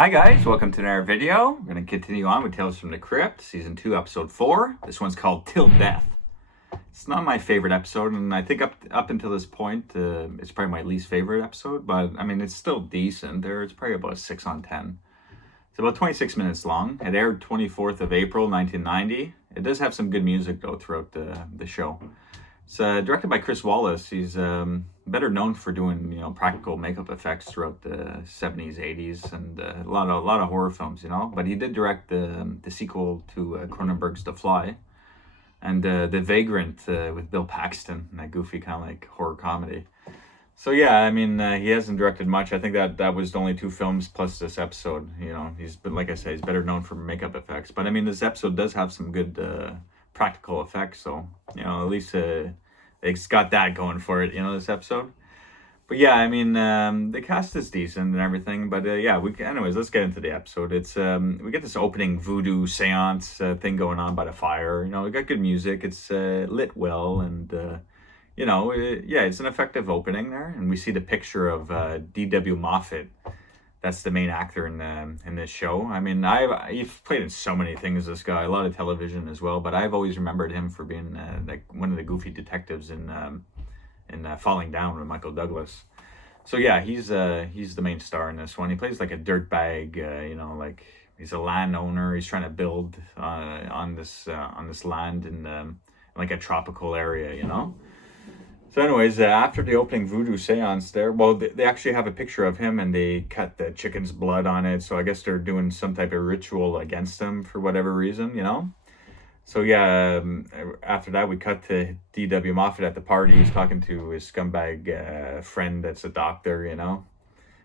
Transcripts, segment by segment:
Hi guys, welcome to another video. We're going to continue on with Tales from the Crypt, Season 2, Episode 4. This one's called Till Death. It's not my favorite episode, and I think up until this point, it's probably my least favorite episode, but I mean, it's still decent. It's probably about a 6 on 10. It's about 26 minutes long. It aired 24th of April, 1990. It does have some good music, though, throughout the show. It's directed by Chris Wallace. He's better known for doing practical makeup effects throughout the 70s, 80s, and a lot of horror films. But he did direct the sequel to Cronenberg's The Fly, and The Vagrant with Bill Paxton, that goofy kind of like horror comedy. So yeah, I mean, he hasn't directed much. I think that was only 2 films plus this episode. He's been, like I said, he's better known for makeup effects. But I mean, this episode does have some good practical effects, so at least it's got that going for it, this episode. But yeah, I mean, the cast is decent and everything, but anyways, let's get into the episode. It's we get this opening voodoo seance thing going on by the fire. We got good music. It's lit well, and it's an effective opening there, and we see the picture of D.W. Moffat. That's the main actor in this show. I mean, he's played in so many things, this guy, a lot of television as well, but I've always remembered him for being like one of the goofy detectives in Falling Down with Michael Douglas. So yeah, he's the main star in this one. He plays like a dirtbag, like he's a landowner. He's trying to build on this land in like a tropical area. So anyways, after the opening voodoo seance there, well, they actually have a picture of him and they cut the chicken's blood on it. So I guess they're doing some type of ritual against him for whatever reason. So yeah, after that, we cut to D.W. Moffat at the party. He's talking to his scumbag friend that's a doctor,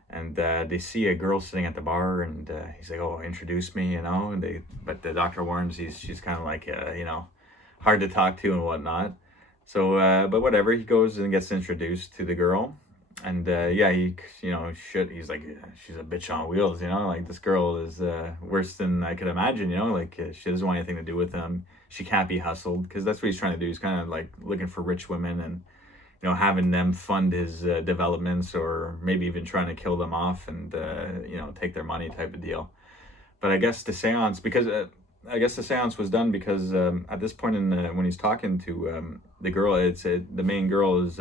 and they see a girl sitting at the bar, and he's like, "Oh, introduce me," but the doctor warns she's kind of like, hard to talk to and whatnot. So, but whatever, he goes and gets introduced to the girl, and he's like, she's a bitch on wheels, like this girl is worse than I could imagine, like she doesn't want anything to do with him. She can't be hustled, because that's what he's trying to do. He's kind of like looking for rich women and, having them fund his developments, or maybe even trying to kill them off and, take their money type of deal. But I guess the seance, was done because at this point when he's talking to the girl, the main girl is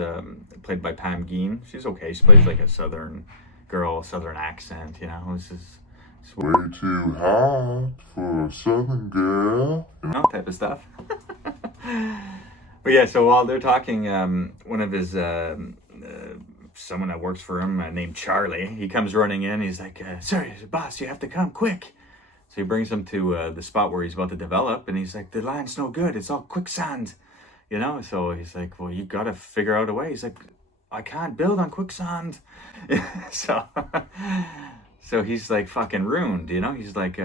played by Pam Geen. She's okay. She plays like a southern girl, southern accent. This is Way too hot for a southern girl. Type of stuff. But yeah, so while they're talking, one of his someone that works for him named Charlie, he comes running in. He's like, "Sorry, boss, you have to come quick." So he brings him to the spot where he's about to develop, and he's like, "The land's no good. It's all quicksand." So he's like, "Well, you got to figure out a way." He's like, "I can't build on quicksand." So he's like fucking ruined, He's like,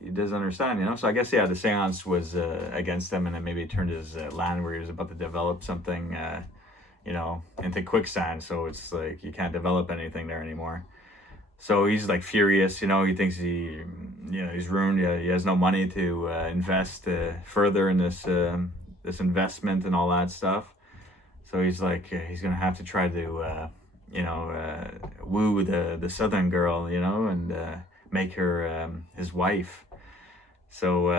he doesn't understand, So I guess, the seance was against him, and then maybe it turned his land where he was about to develop something, into quicksand. So it's like, you can't develop anything there anymore. So he's like furious, he thinks he's ruined. He has no money to invest further in this investment and all that stuff. So he's like, he's gonna have to try to, woo the southern girl, and make her his wife. So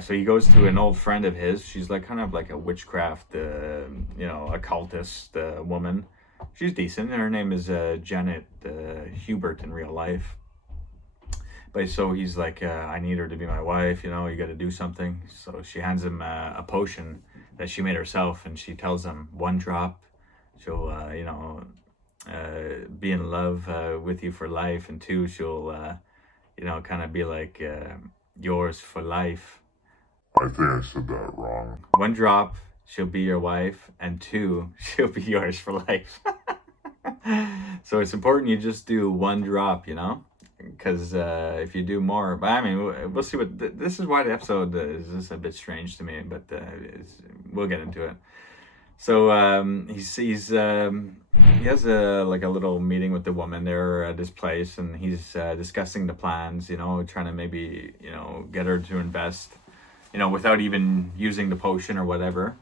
so he goes to an old friend of his. She's like kind of like a witchcraft, occultist woman. She's decent. Her name is Janet Hubert in real life. But so he's like, I need her to be my wife, you got to do something. So she hands him a potion that she made herself, and she tells him 1 drop, she'll, be in love with you for life, and 2, she'll, kind of be like yours for life. I think I said that wrong. 1 drop, she'll be your wife, and 2, she'll be yours for life. So it's important you just do 1 drop, because if you do more, but I mean, we'll see what this is. Why the episode is just a bit strange to me, but we'll get into it. So he has a little meeting with the woman there at his place, and he's discussing the plans, trying to maybe get her to invest, without even using the potion or whatever.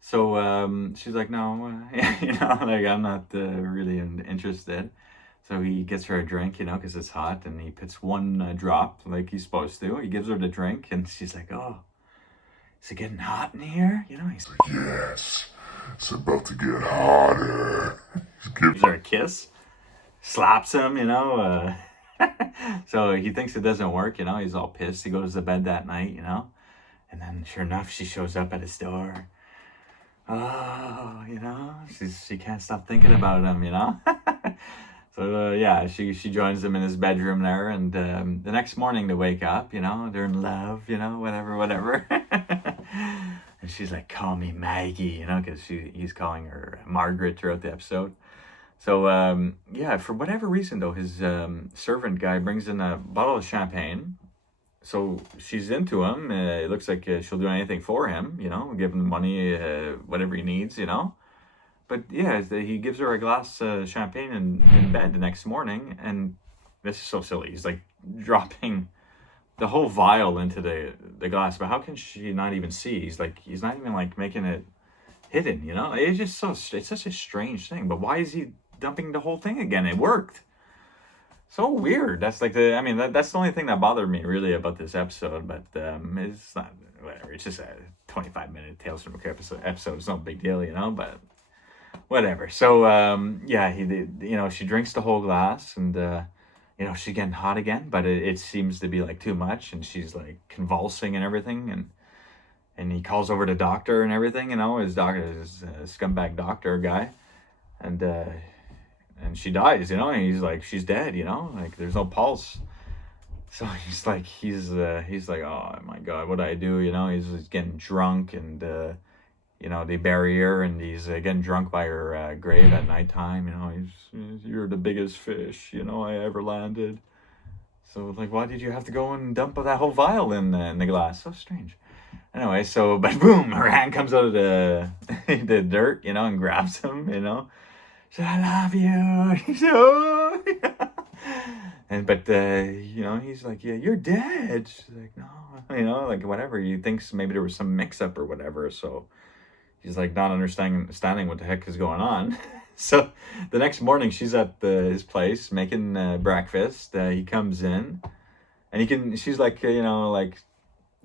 So she's like, "No, like I'm not really interested." So he gets her a drink, because it's hot, and he puts one drop like he's supposed to. He gives her the drink, and she's like, "Oh, is it getting hot in here?" He's like, Yes, it's about to get hotter. gives her a kiss, slaps him, So he thinks it doesn't work, he's all pissed. He goes to bed that night, and then sure enough, she shows up at his door. Oh, she can't stop thinking about him. So yeah, she joins him in his bedroom there, and the next morning they wake up, they're in love, whatever. And she's like, "Call me Maggie," because he's calling her Margaret throughout the episode. So yeah, for whatever reason though, his servant guy brings in a bottle of champagne. So she's into him. It looks like she'll do anything for him, give him the money, whatever he needs, But yeah, he gives her a glass of champagne in bed the next morning, and this is so silly. He's like dropping the whole vial into the glass, but how can she not even see? He's not even like making it hidden, It's just it's such a strange thing. But why is he dumping the whole thing again? It worked. So weird. That's like that's the only thing that bothered me really about this episode. But it's not whatever. It's just a 25-minute Tales from the Crypt episode. It's no big deal, But whatever. So yeah, she drinks the whole glass, and she's getting hot again. But it seems to be like too much, and she's like convulsing and everything, and he calls over the doctor and everything. His doctor is a scumbag doctor guy, and she dies, and he's like, she's dead, like there's no pulse. So he's like, oh my God, what do I do? He's getting drunk, and they bury her, and he's getting drunk by her grave at nighttime. You're the biggest fish, I ever landed. So like, why did you have to go and dump that whole vial in the glass? So strange. Anyway, so but boom, her hand comes out of the the dirt, and grabs him, Said, "I love you." He's like, "Oh." And but he's like, "Yeah, you're dead." She's like, "No," like whatever. He thinks maybe there was some mix up or whatever. So he's like not understanding what the heck is going on. So the next morning, she's at his place making breakfast. He comes in, and she's like, like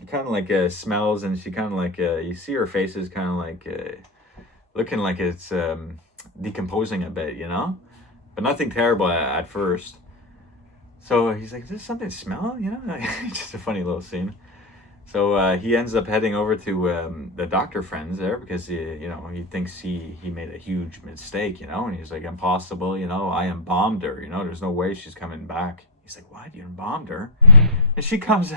kind of like smells, and she kind of like you see her face is kind of like looking like it's decomposing a bit, but nothing terrible at first. So he's like, "Is this something to smell?" Just a funny little scene. So he ends up heading over to the doctor friends there because he thinks he made a huge mistake, and he's like, "Impossible, I embalmed her, there's no way she's coming back." He's like, "What? You embalmed her?" And she comes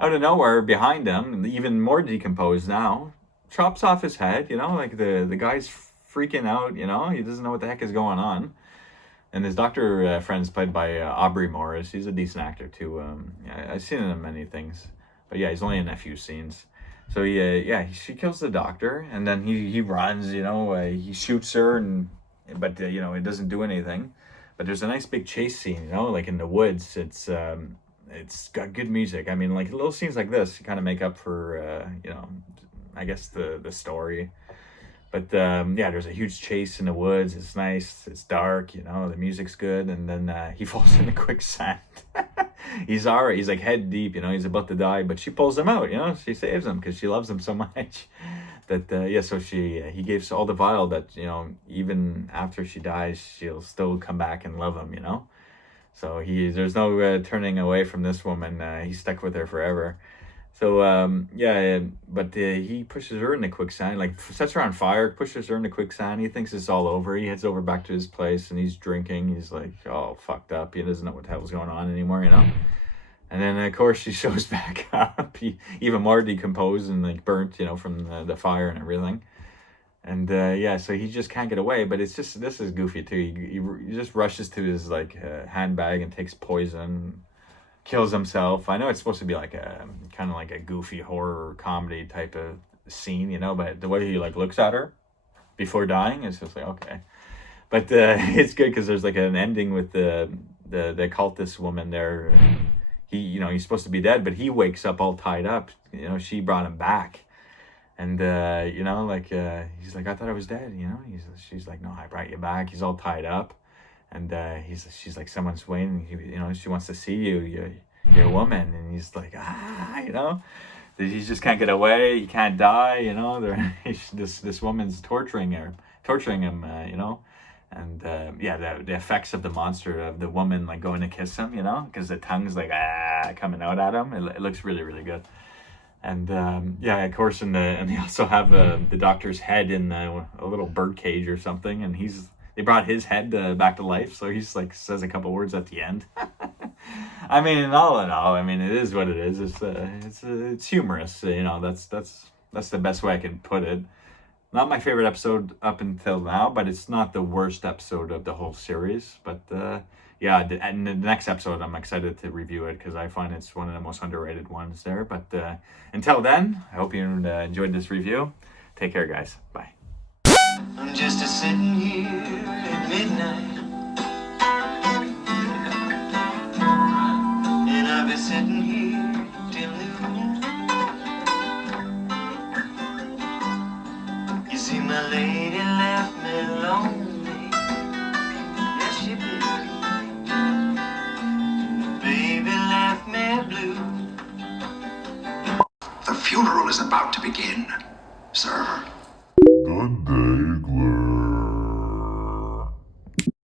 out of nowhere behind him, even more decomposed now, chops off his head, like the guy's freaking out, he doesn't know what the heck is going on. And his doctor friend's played by Aubrey Morris. He's a decent actor too. I've seen him in many things, but yeah, he's only in a few scenes. So she kills the doctor, and then he runs, he shoots her, but it doesn't do anything. But there's a nice big chase scene, like in the woods. It's got good music. I mean, like little scenes like this kind of make up for I guess the story. But yeah, there's a huge chase in the woods. It's nice. It's dark. The music's good. And then he falls into quicksand. He's alright. He's like head deep. He's about to die. But she pulls him out. She saves him because she loves him so much. That so he gives all the vial that even after she dies, she'll still come back and love him. So there's no turning away from this woman. He's stuck with her forever. So but he pushes her into quicksand, like sets her on fire, pushes her into quicksand. He thinks it's all over. He heads over back to his place, and he's drinking. He's like all fucked up. He doesn't know what the hell's going on anymore, And then of course she shows back up, even more decomposed and like burnt, from the fire and everything. And so he just can't get away. But this is goofy too. He just rushes to his like handbag and takes poison. Kills himself. I know it's supposed to be like a kind of like a goofy horror comedy type of scene, but the way he like looks at her before dying is just like, okay. But it's good because there's like an ending with the cultist woman there. He's supposed to be dead, but he wakes up all tied up. She brought him back, and he's like, "I thought I was dead." She's like, "No, I brought you back." He's all tied up. And she's like, someone's waiting. She wants to see you. You're a woman. And he's like, he just can't get away. He can't die. This woman's torturing him. And the effects of the monster, of the woman like going to kiss him, because the tongue's like coming out at him. It looks really, really good. And of course, and they also have the doctor's head in a little bird cage or something, and they brought his head back to life, so he's like says a couple words at the end. I mean, all in all, it is what it is. It's humorous, that's the best way I can put it. Not my favorite episode up until now, but it's not the worst episode of the whole series. But and the next episode, I'm excited to review it because I find it's one of the most underrated ones there. But until then, I hope you enjoyed this review. Take care, guys. Bye. I'm just sitting here at midnight, and I'll be sitting here till noon. You see, my lady left me lonely. Yes, she did. Baby left me blue. The funeral is about to begin, sir. The Daigler.